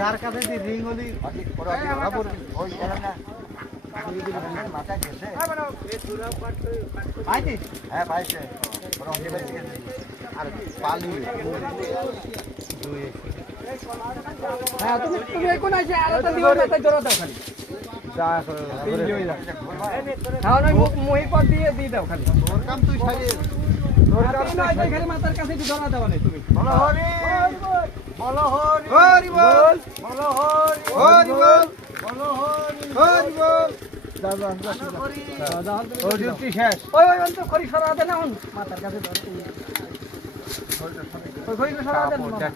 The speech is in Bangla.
যার কাছে যে রিং হলি হ্যাঁ পাইছে আর পালি হ্যাঁ তুমি কোন আছে আলাদা দিও না তাই জোড়া দাও খালি খাও না মুহি পর দিয়ে দাও খালি তোর কাম তুই ছাড়িয়ে তোর কাম নয় খালি মাথার কাছে একটু জোড়া দাও না তুমি বলো হরি বলো হরি বল বলো হরি হরি বল বলো হরি হরি বল ওই অন্ত খড়ি সরা দে না হন মাথার কাছে ধরে ওই খড়ি সরা দে না